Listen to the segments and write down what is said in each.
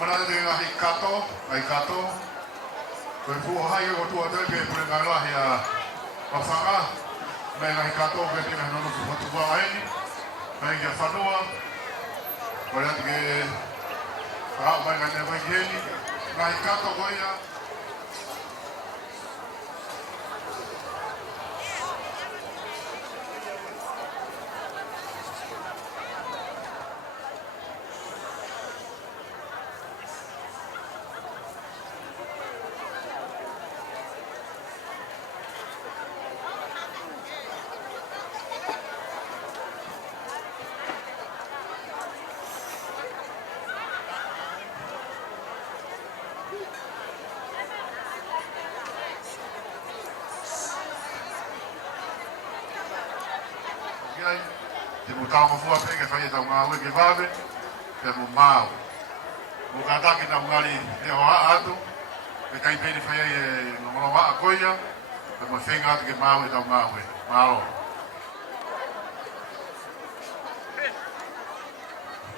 Kamata de ngahi kato, ai kato. Koe fuahai o tua tau ke pule ngai lahi a mawhanga. Mai ngahi kato ke tina hanono ku hatu wāeni. Mai kia whanua. Koe ati ke rao mai ngai ne mai heli. Ngahi kato koia. Te mo tau mafua peke whai e tau ngā ue ke whawe, te mo māu. Mo ka taki tau ngari e hoa atu, me kai pēne whai e ngoro waa koia, te mo whenga atu ke māu e tau ngā ue. Mālo.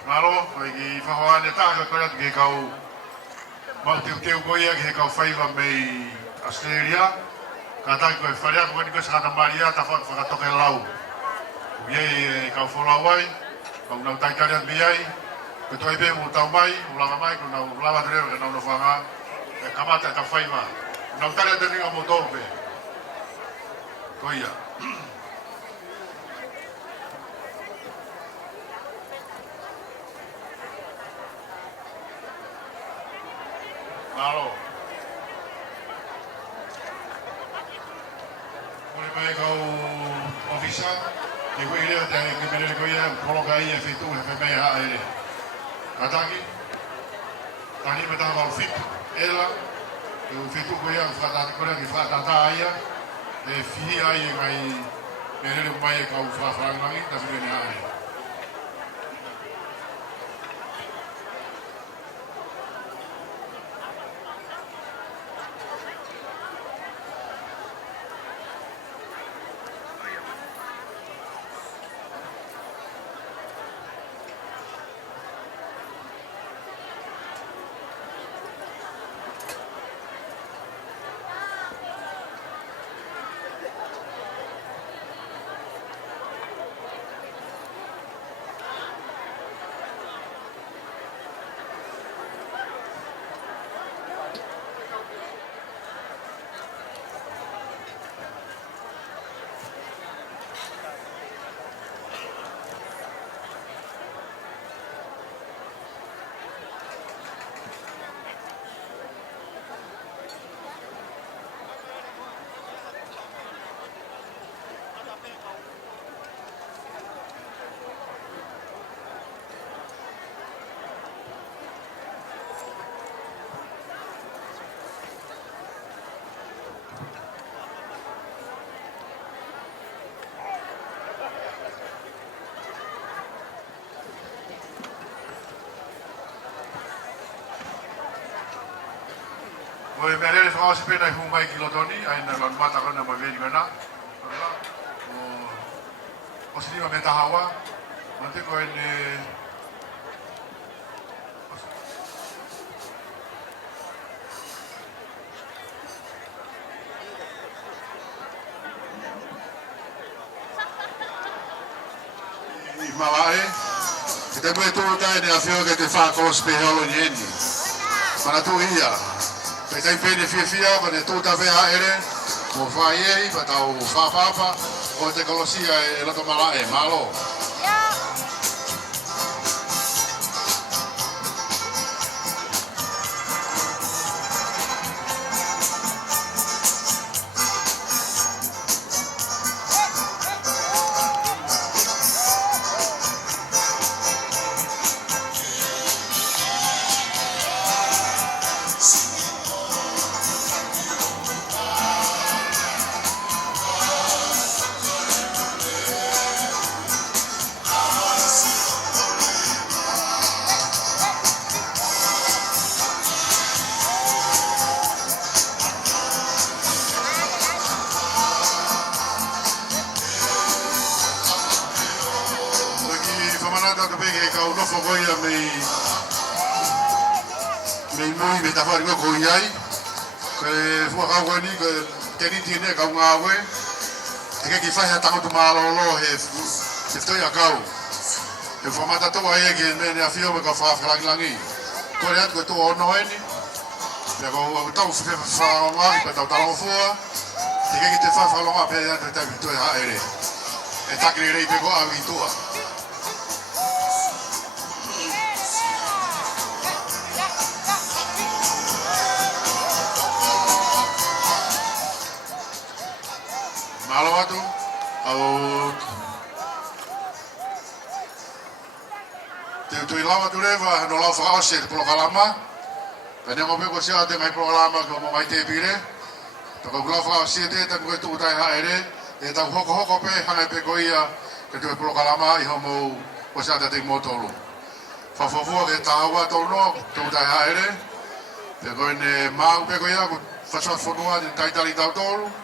Mālo, hoi ki whahoane tāka koia atu ke kau mau teu koia ke he kau whaiva mei Australia. Ka taki koe wharea koe ni koe sakata maria ta whakatoke lau. Iei kau wholawai, kau nau taikari at biai, ko toi pe mo tau mai, ulanga mai, ko nau lawa terero ke nau whanga, kamata e tau whaima. Nau tari at ringa mo tōpe. Koia. Alo. Kore mai kau ofisa. E koe leo te ke merele koe ia, koloka ia whetu he whemei haa ere. Kataki, tani me taha walu whitu, ela, e u whetu koe ia, whakatata korea ki whakatata aia, e whihi ai e ngai merele mai e kau whawharangangi, ta whirene haa ere. Oe merele whakawasi pēnei hu mai ki Lotoni, aina lan mata kona mai veni kana. O sinima me tahawa, mante koe ne... I mawae, ke te mue tūru tae ne a whio ke te whakawasi pe heolo ni eni. Mana tū ia. Pe tai pēne whiawhia, wane tūta whea ere, mo whaiei, pa tau whawhawha, o te kolosia e lato mara e malo. Nei moi me ta whare ko iai. Ko whakau ni ko teniti ne ka ngawe. Eke ki whai tango tu malolo he toi akau. E whamata tō ai ke me ne awhio me ka whawhalangi. Ko rea tu ko tō ono eni. Pea ko tau whawhaonga i pa tau talango fua. Eke ki te whawhalonga pea ia te tau toi haere. E takere rei peko au i tua. Malo atu, au te tui lama tu rewa no lau whakawase te polo kalama. Pene mo peko sea te ngai polo kalama ko mo mai te pire. Tako lau whakawase te te koe tu utai haere. E tau hoko hoko pe hangai peko ia ke tui polo kalama i homo o sea te motolu. Whawhawhua ke tahaua tono tu utai haere. Te koe ne mau peko ia ko whasua whanua te taitari tau tolu.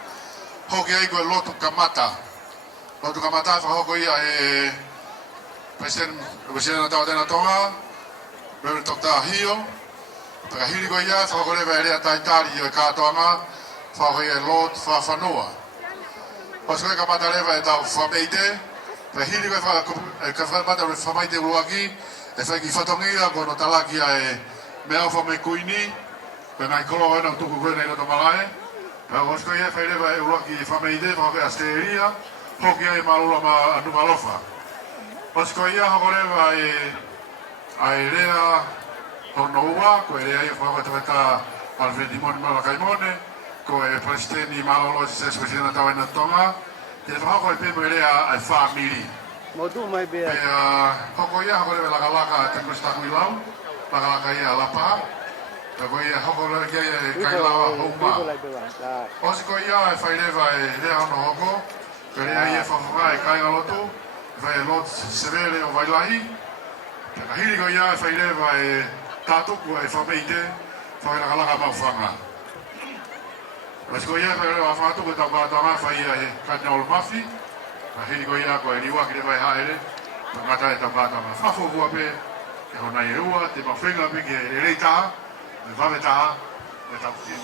Hoki ai koe Lotu Kamata. Lotu Kamata whahoko ia e Presidente tau tēnā Tonga, Reverend Dr. Hio. Pakahiri koe ia, whahoko rewa e rea taitari i o Katoanga, whahoko ia e Lord Whawhanua. Pas koe Kamata rewa e tau whameite, pakahiri koe ka whamata re whamaite uruaki, e whaiki whatongia ko no talakia e mea whamei kuini, koe ngai kolo ena tuku koe nei roto malae. Pea kosko ia whairewa e uruaki i whameite, whahoko asteria, hoki ai marula ma anu malofa. Kosko ia hokorewa e rea honoua, ko e rea i whahoko taweta Alfredi Moni Malakaimone, ko e Presidente Malolo i Sese Presidente tau ena Tonga, te whahoko e pemo e rea ai whamiri. Motu mai bea. Pea hoko ia hokorewa lakalaka te Kristaku i lau, lakalaka ia lapa, ko ia hokorewa kia e kailawa houma. Osiko ia e whairewa e rea hono hoko, ko rea ia whawhanga e kainga Lotu, vai lot severe o vailahi. Hiri ko ia e whairewa e tātuku e whameite, whairakalaka mawhanga. Osiko ia e whairewa whātuku tau Katoanga whai ia e Katinali Mafi. Hiri ko ia ko e riwaki re vai haere, ngata e tau Katoanga. Whawhua pe, e hona i rua, te mawhenga pe ki e rei taha, e wawe taha, e tau ki.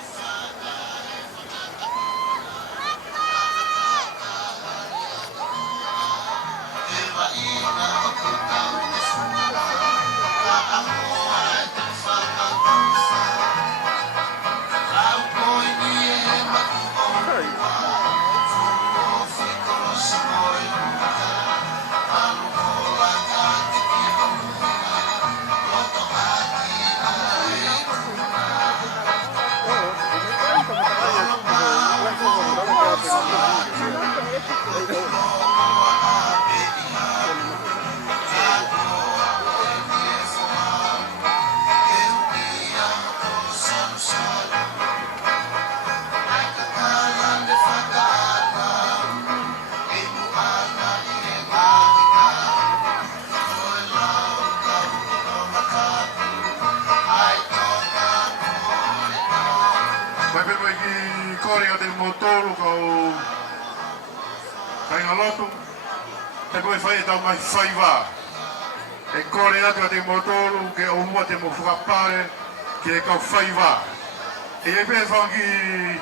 Lotu, te koe whai e tau mai whaiwa. E kore atu a te motoru ke o mua te mo whakapare ke e kau whaiwa. E e pe whangi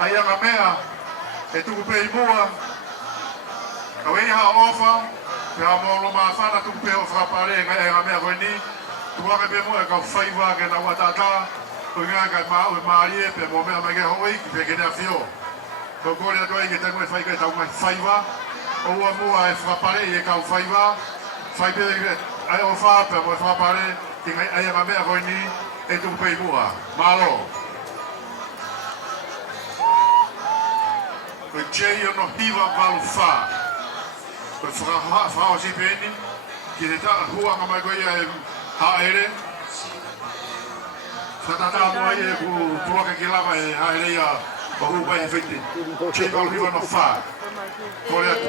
ai anga mea, e tuku pe i mua. Kau e ha ofa, pe ha molo maa whana tuku pe o whakapare e ngai anga mea koe ni. Tuaka pe mua e kau whaiwa ke na watata, o ngā kai maa ue maarie pe mo mea mai ke hoi ki pe ke nea whio. Kau kore atu ai ke te koe whai kai tau mai whaiwa. Oua mua e whakapare i e kau whaiwa, whaipere ai o whāpea mo e whakapare ki ngai ai anga mea koe ni e tuku pei mua. Malo. Koe tjei ono hiwa walu whā. Koe whakahao si pēni, ki te huanga mai koe ia e haere. Whatata mua i e ku tuaka ki lava e haere ia o hupai e whiti. Tjei walu hiwa no whā. Kore atu.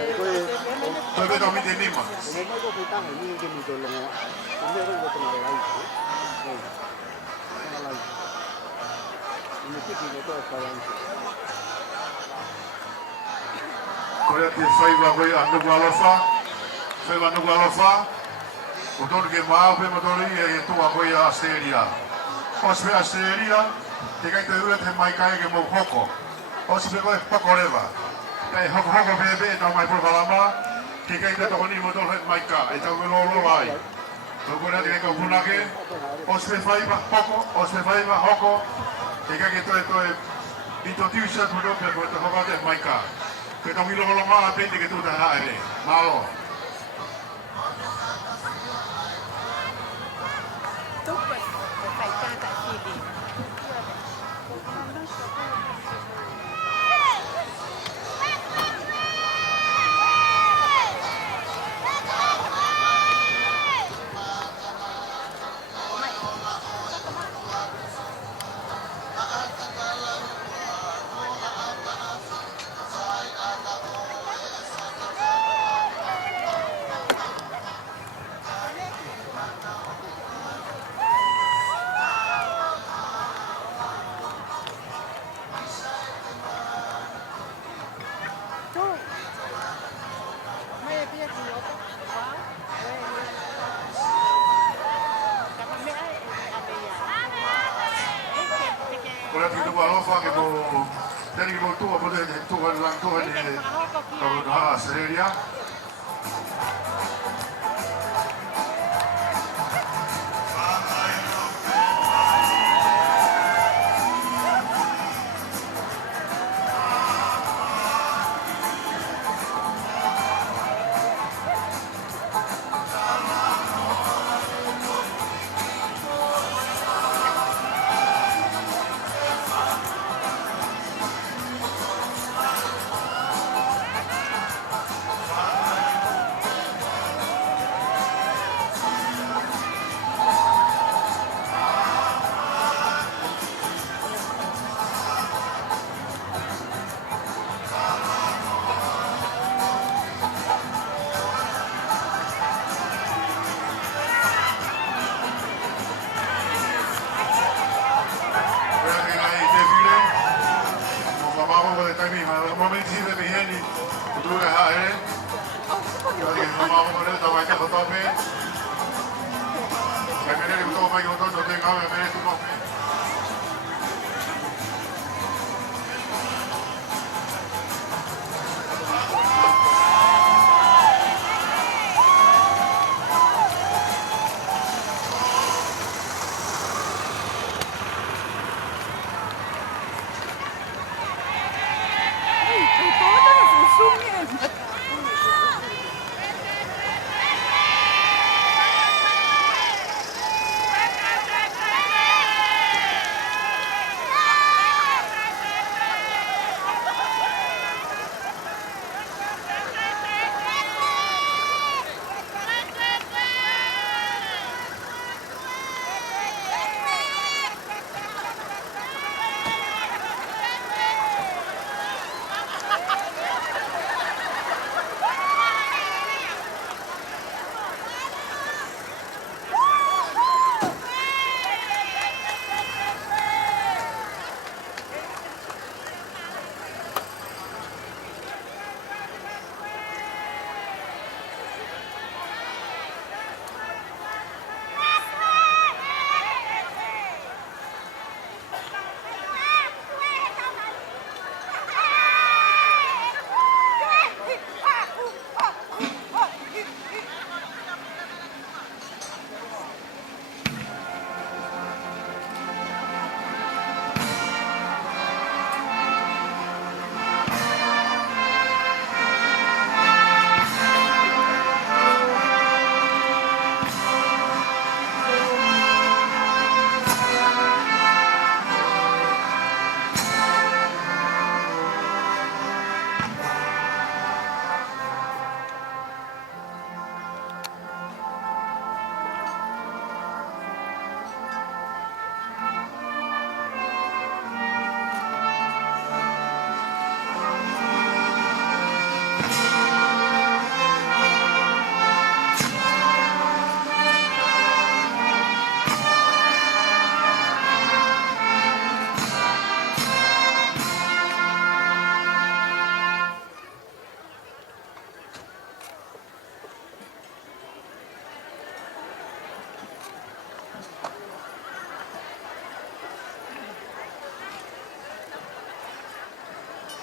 Toi veto mite nima. Kore atu e whaiwa koe anuku alofa. Whaiwa anuku alofa. O tonu ke maa pe motori e tua koe a Asteria. ospe Australia, te kai te ua te mai kai ke mo hoko. Ospe ko hoko rewa. Kai hoko bebe e tau mai por palama, te kai te tokoni mo tol mai ka, e tau me lo ai. Toko na te kai ko punake, ospe faiva hoko, te kai ke toe ito tiusa tu do pe ko te hoko te mai ka. Ke tau mi lo ma pe te ke tu ta haere. Malo. Ora ti devo alofa che mo teni che mo tu a poter tu con l'ancora di la seria.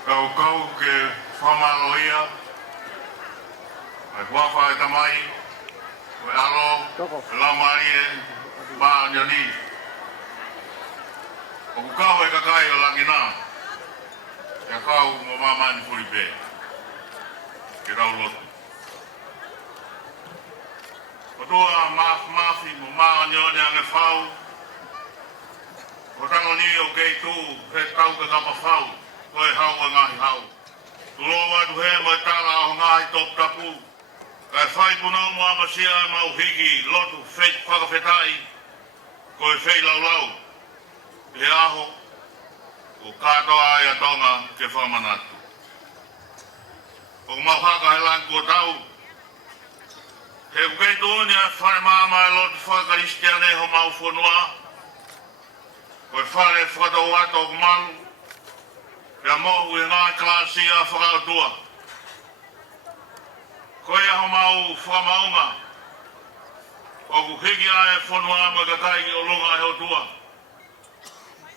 kau ke whamaloia, ai wafa e tamai, ai alo, e laumarie, ba nyani. O kau e kakai o langina, e kau mo mamani furipe, ke rau lotu. O toa mafi mo maa nyone ange whau, o tango ni o kei tū, he tau ka kapa whau, koe hau e ngahi hau. Tuloa tu he mai tala o ngahi top tapu, kai whai punau mo amasia e mau hiki, lotu, whakawhetai, koe whei lau lau, he aho, o katoa ai a Tonga ke whamanatu. O mau haka he lan kua tau, he ukei tūni a whare māma e lotu whakaristiane ho mau whanua, koe whare whakatau ato o malu, kia mohu e ngā klasi a Fakatu'uta. Koe aho mau whamaunga, o ku hiki a e whanua ma kakai o lunga e o tua.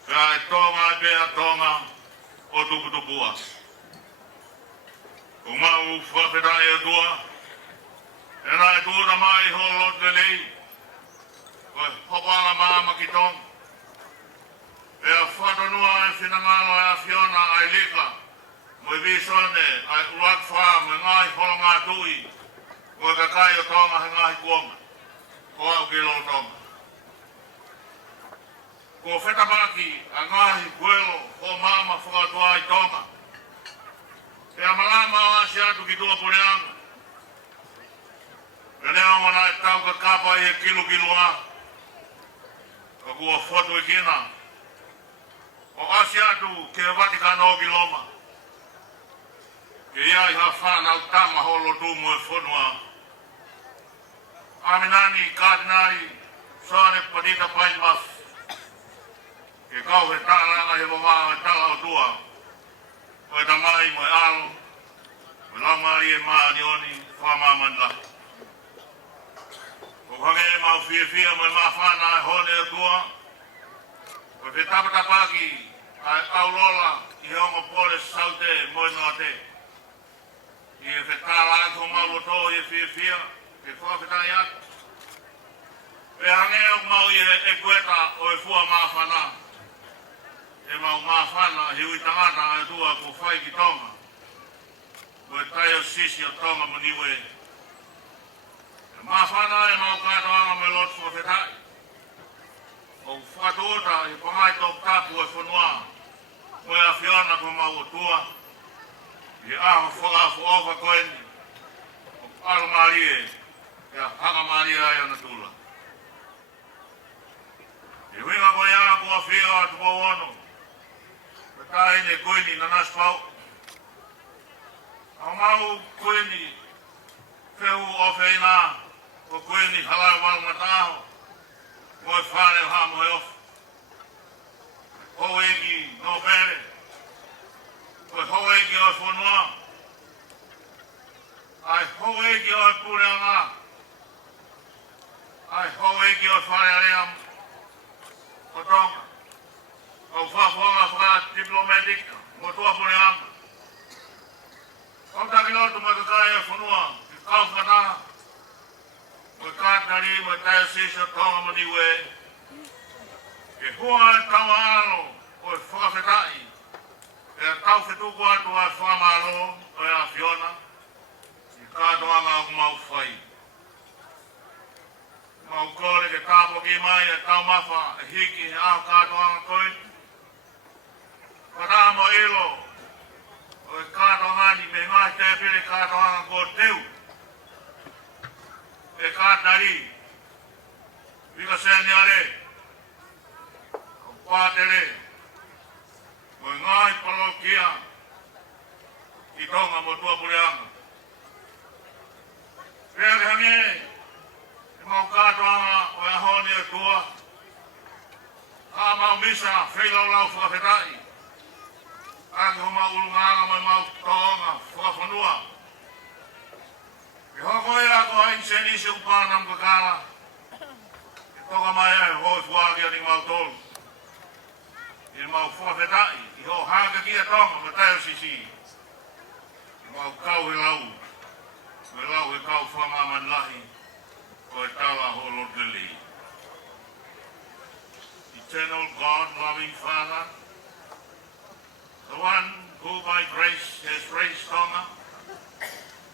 Kia e Tonga e pēa Tonga o tuputupua. O mau whawhetai e tua, e nā e tūra mai ho lotu lei, koe hopanga māma ki Tonga. E a whatonua e whinangalo e a Fiona ai lika, mo i visone ai urat wha me ngai holonga tui, mo i kakai o Tonga he ngai kuonga, ko au ki lo Tonga. Ko whetamaki a ngai kuelo o mama Fakatu'uta i Tonga. E a malama o asi atu ki tua pureanga. E nea ngona e tau ka kapa i e kilu a, ka kua whotu i kina. O asi atu ke Vatikano o ki loma. Ke ia i ha whanau tama ho Lotu mo e whanua. Aminani, Katinali, Soane, Patita, Paini, Mafi. Ke kau he tālanga he wawao e tala o tua. O e tamai mo e alo. O laumari e maa nioni, whamamani la. O hange e mau fiefia mo e maa whana e hone o tua. O te tapatapaki ai aulola i hongo pore saute mo e noate. I e whetala ako mauloto i e fiefia, ke whakawhetai atu. E hange o mau i e kueta o e fua maa whana. E mau maa whana hiui tangata ai tua ko whai ki Tonga. O e tai o sisi o Tonga mo niwe. E maa whana e mau katoanga me lotu whawhetai. O Fakatu'uta i pangai top tapu e whanua. Mo e a Fiona ko mau o tua. I aho whakafu ofa koeni. O alo marie. E a hanga marie ai ana tula. I winga ko ia ko a whio atu po ono. Petai ne koeni na naspau. Au mau koeni. Whehu o wheina. O koeni halai walu mataho. Moi whare o hamo e ofu. Ho eki no pere. Ho eki o whanua. Ai ho eki o pureanga. Ai ho eki o whare aream. O Tonga. O whawhonga whaka diplomatic. Mo tua pureanga. O taki lotu mo kakai e whanua. Ki kau whataha. Mo Katinali, mo Diocese o Tonga mo niwe. E hua e tawa alo o e whakawhetai. E a tau whetuku atu a whamalo o e a Fiona. I Katoanga o mau whai. Mau kore ke tāpo ki mai e tau mawha e hiki e aho Katoanga koe. Whatā mo ilo o e Katoangani me ngai te pere Katoanga ko teu. E Katinali, wika sēni are, o pātere, o ngai palokia, i Tonga mo tua pureanga. Rea ke hange, e mau Katoanga o e honi o tua, a mau misa, wheilau lau whakawhetai, ake ho mau ulunganga mo mau Tonga, whakawhanua. E hoko e ako hain seni se upana mkakala. E toka mai e hoi fuakia ni mau tolu. I mau whawhetai, I ho hanga ki a Tonga, ma tau sisi. I mau kau he lau. Me lau he kau whangaman lahi, ko e tawa ho Loteli. Eternal God, loving Father, the one who by grace has raised Tonga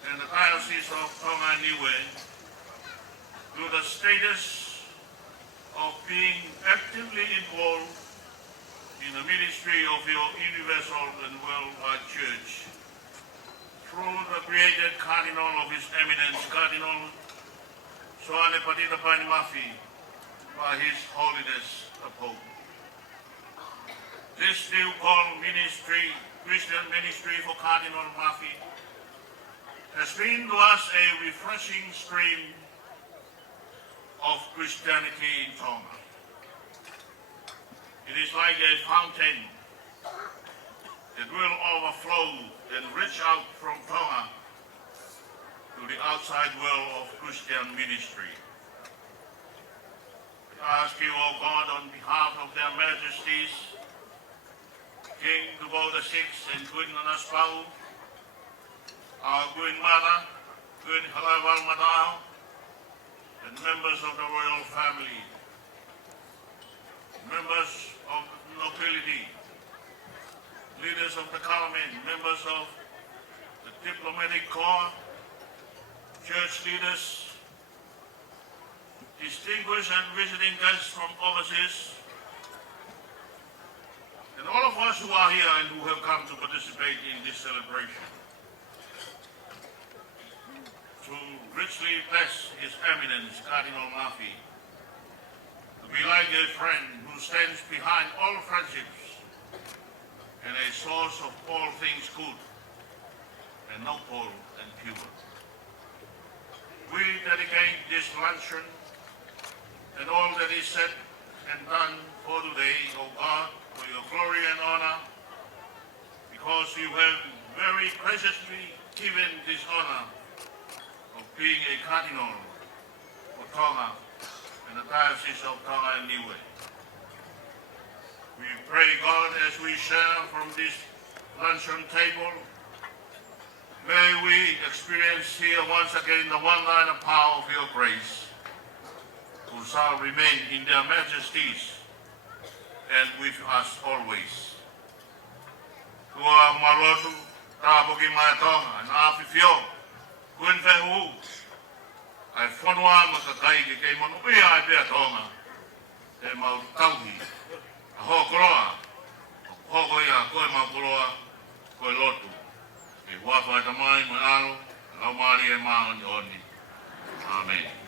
and the Diocese of Tonga Niue to the status of being actively involved in the ministry of your universal and worldwide church through the created Cardinal of His Eminence, Cardinal Soane Patita Paini Mafi, by His Holiness the Pope. This new call ministry, Christian ministry for Cardinal Mafi, has been to us a refreshing stream of Christianity in Tonga. It is like a fountain that will overflow and reach out from Tonga to the outside world of Christian ministry. I ask you, O God, on behalf of their majesties, King Tubo the Sixth and Queen Anaspau, our Queen Mother, Queen Halawal Madao, and members of the royal family, members of nobility, leaders of the government, members of the diplomatic corps, church leaders, distinguished and visiting guests from overseas, and all of us who are here and who have come to participate in this celebration. To richly bless His Eminence, Cardinal Mafi, to be like a friend who stands behind all friendships and a source of all things good and noble and pure. We dedicate this luncheon and all that is said and done for today, O God, for your glory and honor, because you have very preciously given this honor of being a cardinal for Tonga and the Diocese of Tonga and Niue. We pray, God, as we share from this luncheon table, may we experience here once again the wonder and the power of your grace, who shall remain in their majesties and with us always. Tua Lotu, Taboki Mai Tonga, and Fakafiefia, Queen Fehu, ai whanua makakai ke kei manu ia ai pia Tonga, e mau tauhi, a hokoroa, hoko ia koe mau koroa, koe Lotu, e wawhai tamai mai alo, lau maari e maa ni oni. Amen.